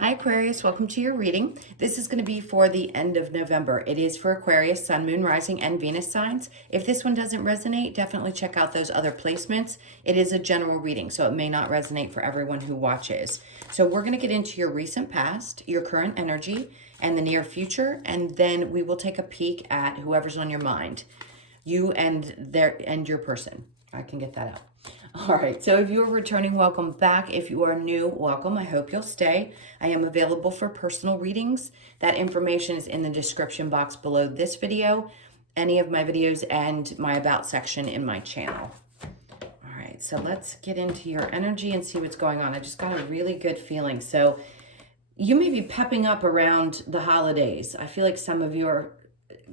Hi Aquarius, welcome to your reading. This is going to be for the end of November. It is for Aquarius, Sun, Moon, Rising, and Venus signs. If this one doesn't resonate, definitely check out those other placements. It is a general reading, so it may not resonate for everyone who watches. So we're going to get into your recent past, your current energy, and the near future, and then we will take a peek at whoever's on your mind, you and your person. I can get that out. All right, so if you're returning, welcome back. If you are new, welcome. I hope you'll stay. I am available for personal readings. That information is in the description box below this video, any of my videos, and my about section in my channel. All right, so let's get into your energy and see what's going on. I just got a really good feeling. So you may be pepping up around the holidays. I feel like some of you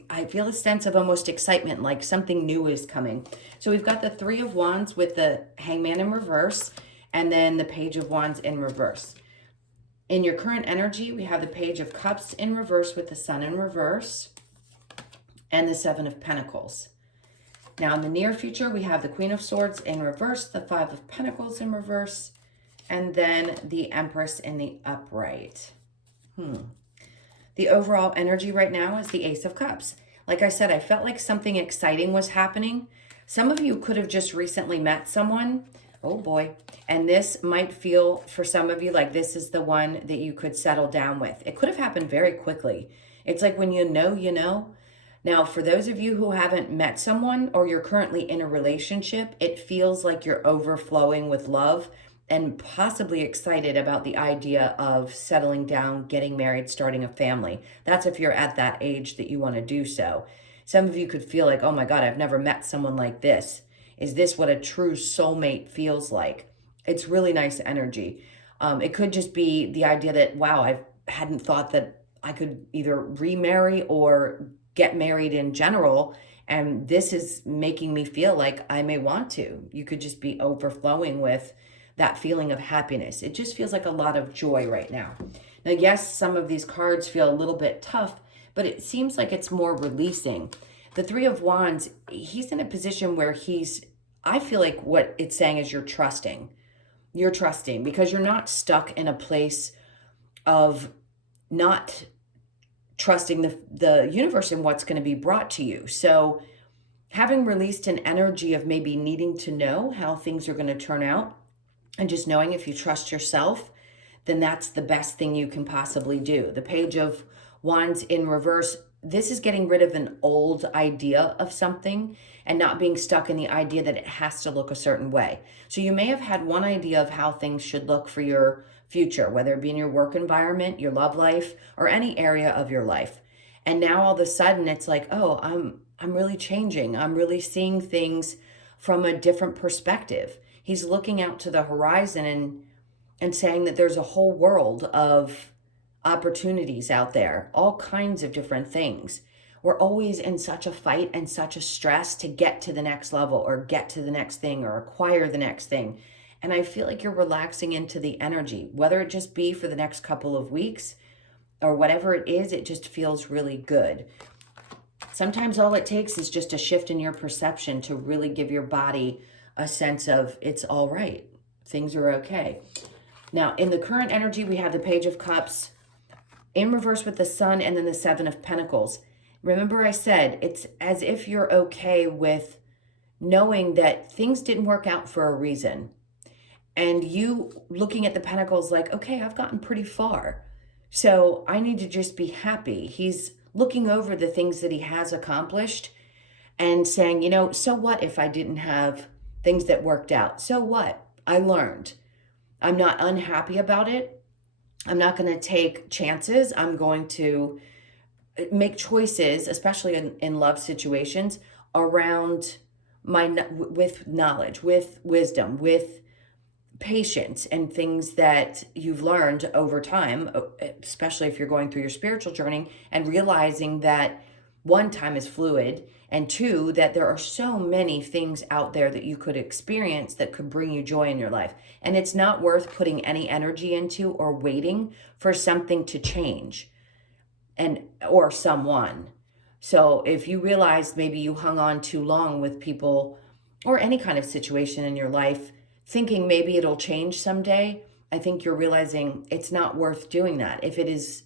I feel a sense of almost excitement, like something new is coming. So we've got the Three of Wands with the Hangman in reverse, and then the Page of Wands in reverse. In your current energy, we have the Page of Cups in reverse with the Sun in reverse, and the Seven of Pentacles. Now in the near future, we have the Queen of Swords in reverse, the Five of Pentacles in reverse, and then the Empress in the upright. The overall energy right now is the Ace of Cups. Like I said, I felt like something exciting was happening. Some of you could have just recently met someone. Oh boy. And this might feel for some of you like this is the one that you could settle down with. It could have happened very quickly. It's like when you know, you know. Now, for those of you who haven't met someone or you're currently in a relationship, it feels like you're overflowing with love and possibly excited about the idea of settling down, getting married, starting a family. That's if you're at that age that you want to do so. Some of you could feel like, oh my God, I've never met someone like this. Is this what a true soulmate feels like? It's really nice energy. It could just be the idea that, wow, I hadn't thought that I could either remarry or get married in general. And this is making me feel like I may want to. You could just be overflowing with that feeling of happiness. It just feels like a lot of joy right now. Now, yes, some of these cards feel a little bit tough, but it seems like it's more releasing. The Three of Wands, he's in a position where I feel like what it's saying is you're trusting. You're trusting because you're not stuck in a place of not trusting the universe and what's going to be brought to you. So having released an energy of maybe needing to know how things are going to turn out, and just knowing if you trust yourself, then that's the best thing you can possibly do. The Page of Wands in reverse, this is getting rid of an old idea of something and not being stuck in the idea that it has to look a certain way. So you may have had one idea of how things should look for your future, whether it be in your work environment, your love life, or any area of your life. And now all of a sudden it's like, oh, I'm really changing. I'm really seeing things from a different perspective. He's looking out to the horizon and saying that there's a whole world of opportunities out there, all kinds of different things. We're always in such a fight and such a stress to get to the next level or get to the next thing or acquire the next thing. And I feel like you're relaxing into the energy, whether it just be for the next couple of weeks or whatever it is, it just feels really good. Sometimes all it takes is just a shift in your perception to really give your body a sense of it's all right. Things are okay. Now, in the current energy, we have the Page of Cups in reverse with the Sun and then the Seven of Pentacles. Remember I said it's as if you're okay with knowing that things didn't work out for a reason. And you looking at the Pentacles like, okay, I've gotten pretty far. So I need to just be happy. He's looking over the things that he has accomplished and saying, you know, so what if I didn't have things that worked out? So what? I learned. I'm not unhappy about it. I'm not going to take chances. I'm going to make choices, especially in love situations, around with knowledge, with wisdom, with patience and things that you've learned over time, especially if you're going through your spiritual journey and realizing that one, time is fluid, and two, that there are so many things out there that you could experience that could bring you joy in your life. And it's not worth putting any energy into or waiting for something to change or someone. So if you realize maybe you hung on too long with people or any kind of situation in your life, thinking maybe it'll change someday, I think you're realizing it's not worth doing that. If it is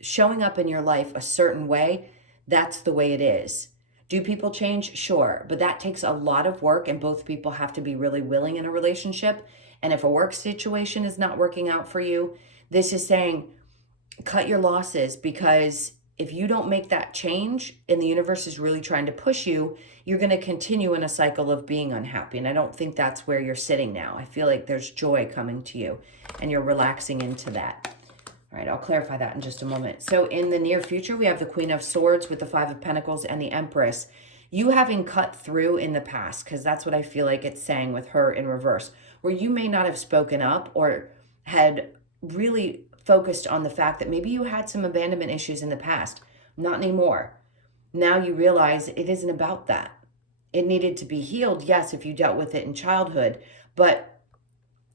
showing up in your life a certain way, that's the way it is. Do people change? Sure. But that takes a lot of work, and both people have to be really willing in a relationship. And if a work situation is not working out for you, this is saying cut your losses, because if you don't make that change and the universe is really trying to push you, you're going to continue in a cycle of being unhappy. And I don't think that's where you're sitting now. I feel like there's joy coming to you and you're relaxing into that. All right, I'll clarify that in just a moment. So in the near future, we have the Queen of Swords with the Five of Pentacles and the Empress. You having cut through in the past, because that's what I feel like it's saying with her in reverse, where you may not have spoken up or had really focused on the fact that maybe you had some abandonment issues in the past. Not anymore. Now you realize it isn't about that. It needed to be healed, yes, if you dealt with it in childhood, but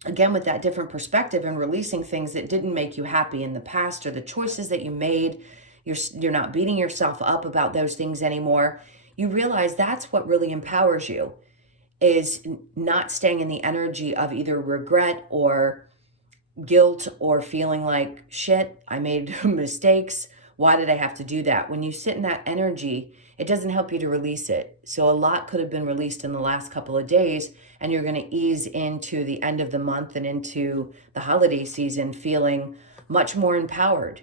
again, with that different perspective and releasing things that didn't make you happy in the past, or the choices that you made, you're not beating yourself up about those things anymore. You realize that's what really empowers you, is not staying in the energy of either regret or guilt or feeling like, shit, I made mistakes. Why did I have to do that? When you sit in that energy, it doesn't help you to release it. So a lot could have been released in the last couple of days, and you're going to ease into the end of the month and into the holiday season feeling much more empowered.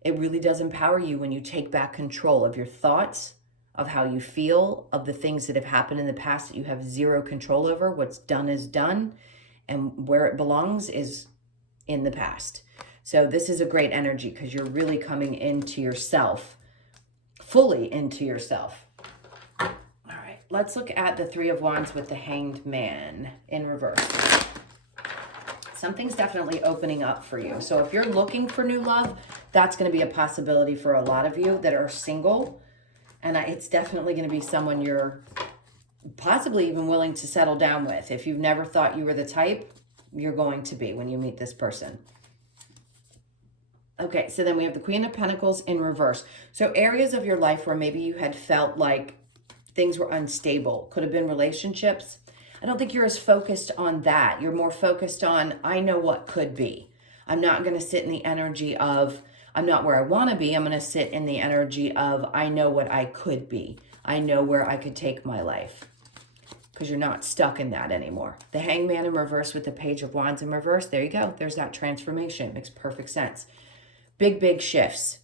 It really does empower you when you take back control of your thoughts, of how you feel, of the things that have happened in the past that you have zero control over. What's done is done, and where it belongs is in the past. So this is a great energy because you're really coming into yourself, fully into yourself. All right, let's look at the Three of Wands with the Hanged Man in reverse. Something's definitely opening up for you. So if you're looking for new love, that's going to be a possibility for a lot of you that are single. And it's definitely going to be someone you're possibly even willing to settle down with. If you've never thought you were the type, you're going to be when you meet this person. Okay, so then we have the Queen of Pentacles in reverse. So areas of your life where maybe you had felt like things were unstable, could have been relationships. I don't think you're as focused on that. You're more focused on, I know what could be. I'm not going to sit in the energy of, I'm not where I want to be. I'm going to sit in the energy of, I know what I could be. I know where I could take my life. Because you're not stuck in that anymore. The Hangman in reverse with the Page of Wands in reverse. There you go. There's that transformation. Makes perfect sense. Big shifts.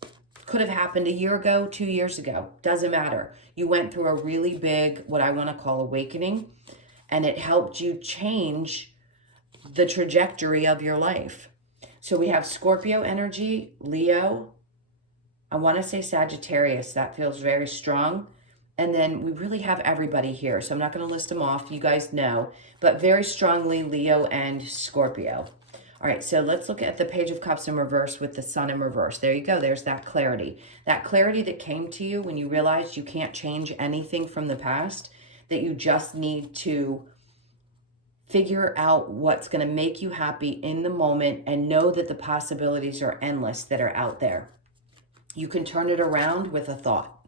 Could have happened a year ago, 2 years ago. Doesn't matter. You went through a really big, what I want to call awakening, and it helped you change the trajectory of your life. So we have Scorpio energy, Leo. I want to say Sagittarius. That feels very strong. And then we really have everybody here. So I'm not going to list them off. You guys know. But very strongly Leo and Scorpio. All right, so let's look at the Page of Cups in reverse with the Sun in reverse. There you go. There's that clarity. That clarity that came to you when you realized you can't change anything from the past, that you just need to figure out what's going to make you happy in the moment and know that the possibilities are endless that are out there. You can turn it around with a thought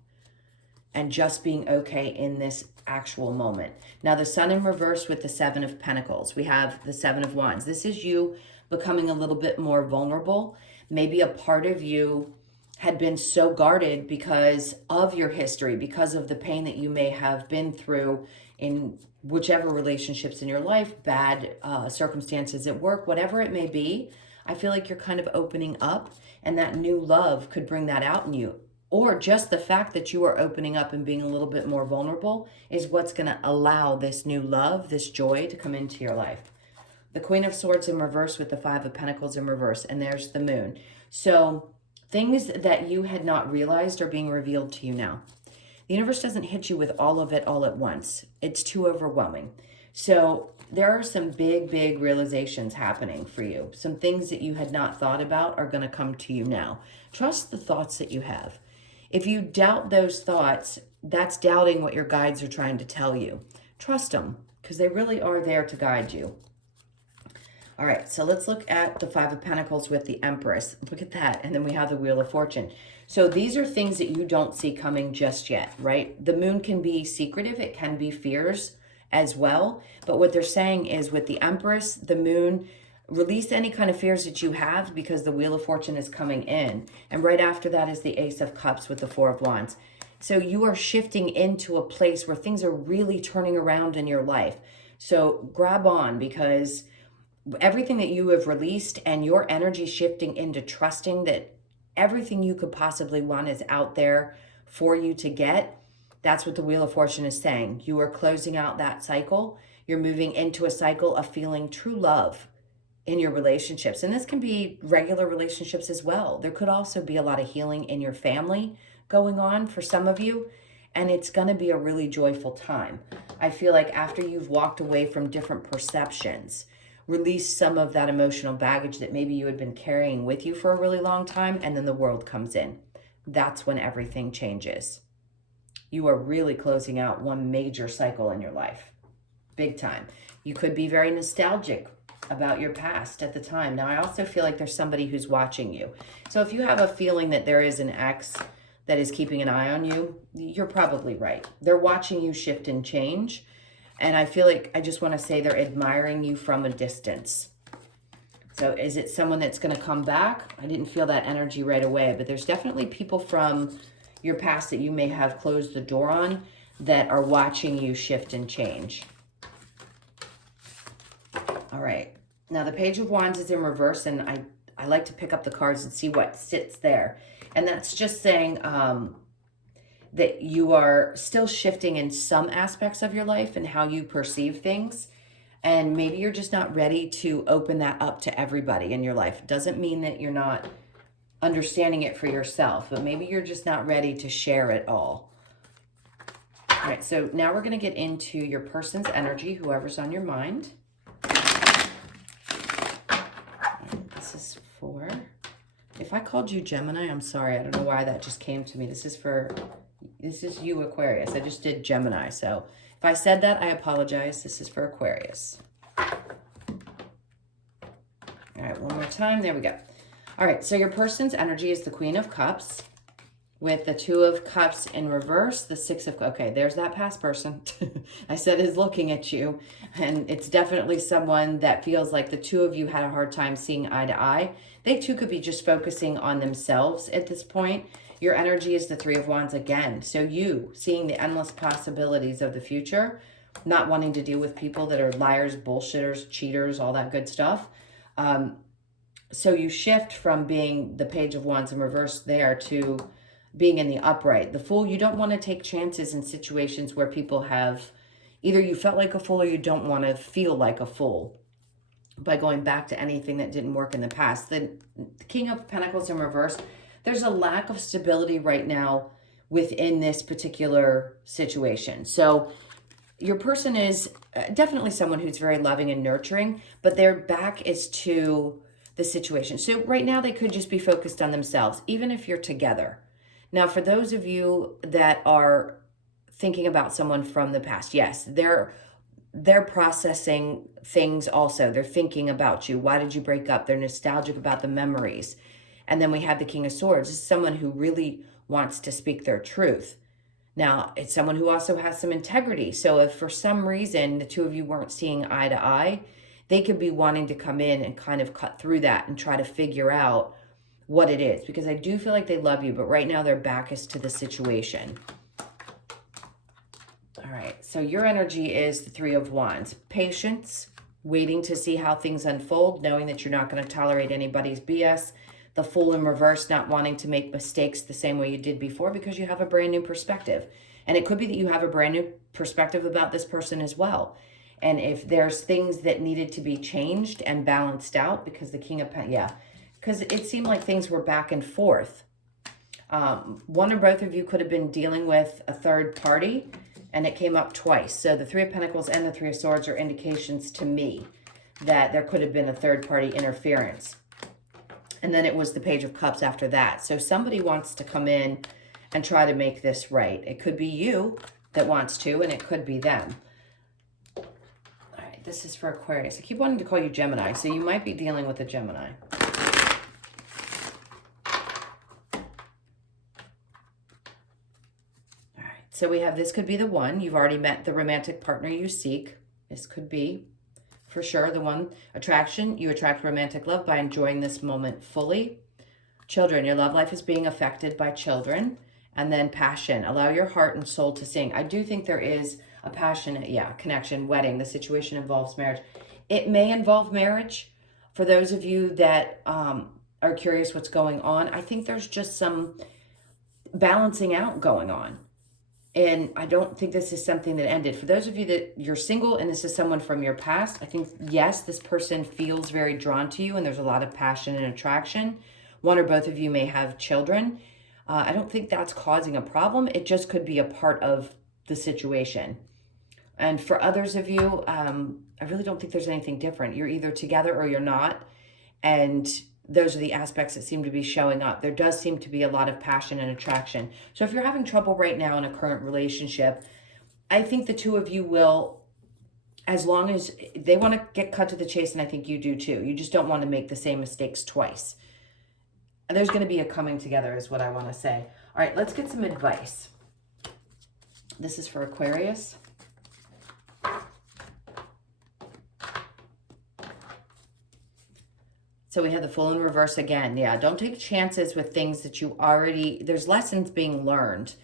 and just being okay in this actual moment. Now, the Sun in reverse with the Seven of Pentacles. We have the Seven of Wands. This is you becoming a little bit more vulnerable. Maybe a part of you had been so guarded because of your history, because of the pain that you may have been through in whichever relationships in your life, bad circumstances at work, whatever it may be. I feel like you're kind of opening up, and that new love could bring that out in you. Or just the fact that you are opening up and being a little bit more vulnerable is what's going to allow this new love, this joy to come into your life. The Queen of Swords in reverse with the Five of Pentacles in reverse. And there's the Moon. So things that you had not realized are being revealed to you now. The universe doesn't hit you with all of it all at once. It's too overwhelming. So there are some big realizations happening for you. Some things that you had not thought about are going to come to you now. Trust the thoughts that you have. If you doubt those thoughts, that's doubting what your guides are trying to tell you. Trust them, because they really are there to guide you. All right, so let's look at the Five of Pentacles with the Empress. Look at that. And then we have the Wheel of Fortune. So these are things that you don't see coming just yet, right? The Moon can be secretive. It can be fears as well. But what they're saying is with the Empress, the Moon, Release any kind of fears that you have, because the Wheel of Fortune is coming in. And right after that is the Ace of Cups with the Four of Wands. So you are shifting into a place where things are really turning around in your life. So grab on, because everything that you have released and your energy shifting into trusting that everything you could possibly want is out there for you to get. That's what the Wheel of Fortune is saying. You are closing out that cycle. You're moving into a cycle of feeling true love in your relationships. And this can be regular relationships as well. There could also be a lot of healing in your family going on for some of you. And it's going to be a really joyful time. I feel like after you've walked away from different perceptions, release some of that emotional baggage that maybe you had been carrying with you for a really long time, and then the world comes in. That's when everything changes. You are really closing out one major cycle in your life. Big time. You could be very nostalgic about your past at the time. Now, I also feel like there's somebody who's watching you. So if you have a feeling that there is an ex that is keeping an eye on you, you're probably right. They're watching you shift and change. And I feel like I just want to say they're admiring you from a distance. So is it someone that's going to come back? I didn't feel that energy right away, but there's definitely people from your past that you may have closed the door on that are watching you shift and change. All right. Now the Page of Wands is in reverse, and I like to pick up the cards and see what sits there. And that's just saying that you are still shifting in some aspects of your life and how you perceive things. And maybe you're just not ready to open that up to everybody in your life. It doesn't mean that you're not understanding it for yourself, but maybe you're just not ready to share it all. All right, so now we're going to get into your person's energy, whoever's on your mind. This is for, if I called you Gemini, I'm sorry. I don't know why that just came to me. This is you, Aquarius. I just did Gemini. So if I said that, I apologize. This is for Aquarius. All right, one more time. There we go. All right, so your person's energy is the Queen of Cups with the Two of Cups in reverse, the Six of... Okay, there's that past person. I said is looking at you, and it's definitely someone that feels like the two of you had a hard time seeing eye to eye. They too could be just focusing on themselves at this point. Your energy is the Three of Wands again. So you seeing the endless possibilities of the future, not wanting to deal with people that are liars, bullshitters, cheaters, all that good stuff. So you shift from being the Page of Wands in reverse there to being in the upright. The Fool, you don't want to take chances in situations where people have, either you felt like a fool or you don't want to feel like a fool by going back to anything that didn't work in the past. The King of Pentacles in reverse, there's a lack of stability right now within this particular situation. So your person is definitely someone who's very loving and nurturing, but their back is to the situation. So right now they could just be focused on themselves, even if you're together. Now, for those of you that are thinking about someone from the past, yes, they're processing things also. They're thinking about you. Why did you break up? They're nostalgic about the memories. And then we have the King of Swords. This is someone who really wants to speak their truth. Now, it's someone who also has some integrity. So if for some reason the two of you weren't seeing eye to eye, they could be wanting to come in and kind of cut through that and try to figure out what it is, because I do feel like they love you, but right now their back is to the situation. All right, so your energy is the Three of Wands. Patience, waiting to see how things unfold, knowing that you're not going to tolerate anybody's BS. The Fool in reverse, not wanting to make mistakes the same way you did before because you have a brand new perspective. And it could be that you have a brand new perspective about this person as well. And if there's things that needed to be changed and balanced out, because the King of Pentacles, yeah, because it seemed like things were back and forth. One or both of you could have been dealing with a third party, and it came up twice. So the Three of Pentacles and the Three of Swords are indications to me that there could have been a third party interference. And then it was the Page of Cups after that. So somebody wants to come in and try to make this right. It could be you that wants to, and it could be them. All right, this is for Aquarius. I keep wanting to call you Gemini, so you might be dealing with a Gemini. So we have, this could be the one. You've already met the romantic partner you seek. This could be for sure. The one, attraction, you attract romantic love by enjoying this moment fully. Children, your love life is being affected by children. And then passion, allow your heart and soul to sing. I do think there is a passionate, connection. Wedding, the situation involves marriage. It may involve marriage. For those of you that are curious what's going on, I think there's just some balancing out going on. And I don't think this is something that ended. For those of you that you're single and this is someone from your past, I think, yes, this person feels very drawn to you and there's a lot of passion and attraction. One or both of you may have children. I don't think that's causing a problem. It just could be a part of the situation. And for others of you, I really don't think there's anything different. You're either together or you're not. And those are the aspects that seem to be showing up. There does seem to be a lot of passion and attraction. So if you're having trouble right now in a current relationship, I think the two of you will, as long as they want to get cut to the chase, and I think you do too. You just don't want to make the same mistakes twice. There's going to be a coming together is what I want to say. All right, let's get some advice. This is for Aquarius. So we have the Fool in reverse again. Yeah, don't take chances with things that you already, there's lessons being learned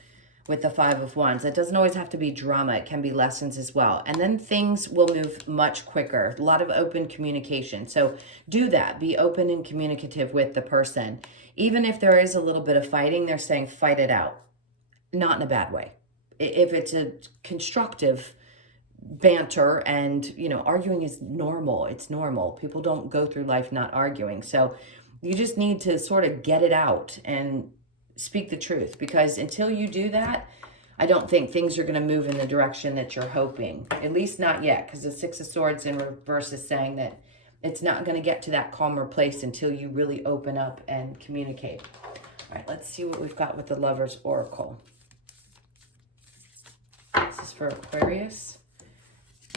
with the Five of Wands. It doesn't always have to be drama. It can be lessons as well. And then things will move much quicker. A lot of open communication. So do that. Be open and communicative with the person. Even if there is a little bit of fighting, they're saying fight it out. Not in a bad way. If it's a constructive banter and, arguing is normal. It's normal. People don't go through life not arguing. So you just need to sort of get it out and speak the truth, because until you do that, I don't think things are going to move in the direction that you're hoping. At least not yet, because the Six of Swords in reverse is saying that it's not going to get to that calmer place until you really open up and communicate. All right, let's see what we've got with the Lover's Oracle. This is for Aquarius.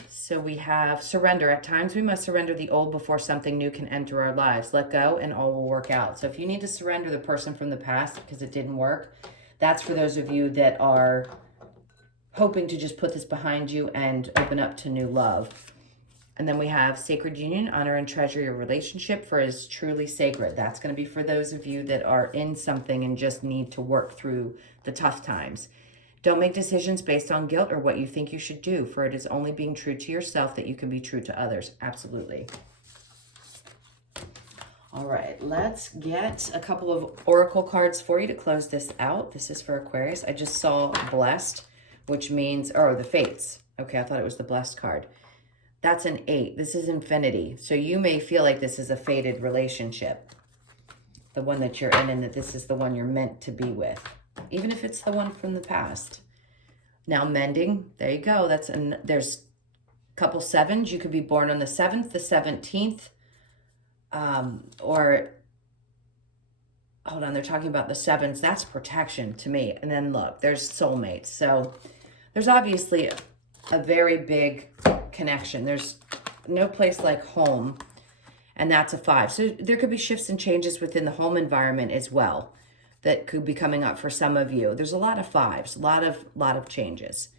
So we have surrender. At times we must surrender the old before something new can enter our lives. Let go and all will work out. So if you need to surrender the person from the past because it didn't work, that's for those of you that are hoping to just put this behind you and open up to new love. And then we have sacred union, honor and treasure your relationship, for it is truly sacred. That's going to be for those of you that are in something and just need to work through the tough times. Don't make decisions based on guilt or what you think you should do, for it is only being true to yourself that you can be true to others. Absolutely. All right, let's get a couple of oracle cards for you to close this out. This is for Aquarius. I just saw blessed, which means, or the fates. Okay, I thought it was the blessed card. That's an 8. This is infinity. So you may feel like this is a fated relationship, the one that you're in, and that this is the one you're meant to be with, even if it's the one from the past. Now mending, there you go. There's a couple 7s. You could be born on the 7th, the 17th, or hold on, they're talking about the 7s. That's protection to me. And then look, there's soulmates. So there's obviously a very big connection. There's no place like home, and that's a 5. So there could be shifts and changes within the home environment as well that could be coming up for some of you. There's a lot of 5s, a lot of changes,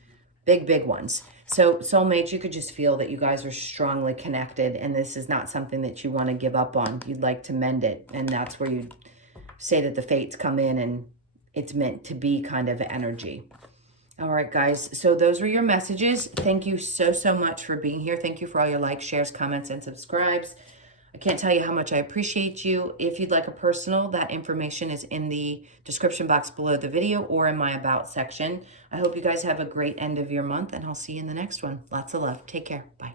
big ones. So soulmates, you could just feel that you guys are strongly connected, and this is not something that you want to give up on. You'd like to mend it, and that's where you say that the fates come in and it's meant to be kind of energy. All right, guys, so those were your messages. Thank you so much for being here. Thank you for all your likes, shares, comments, and subscribes. I can't tell you how much I appreciate you. If you'd like a personal, that information is in the description box below the video or in my About section. I hope you guys have a great end of your month, and I'll see you in the next one. Lots of love. Take care. Bye.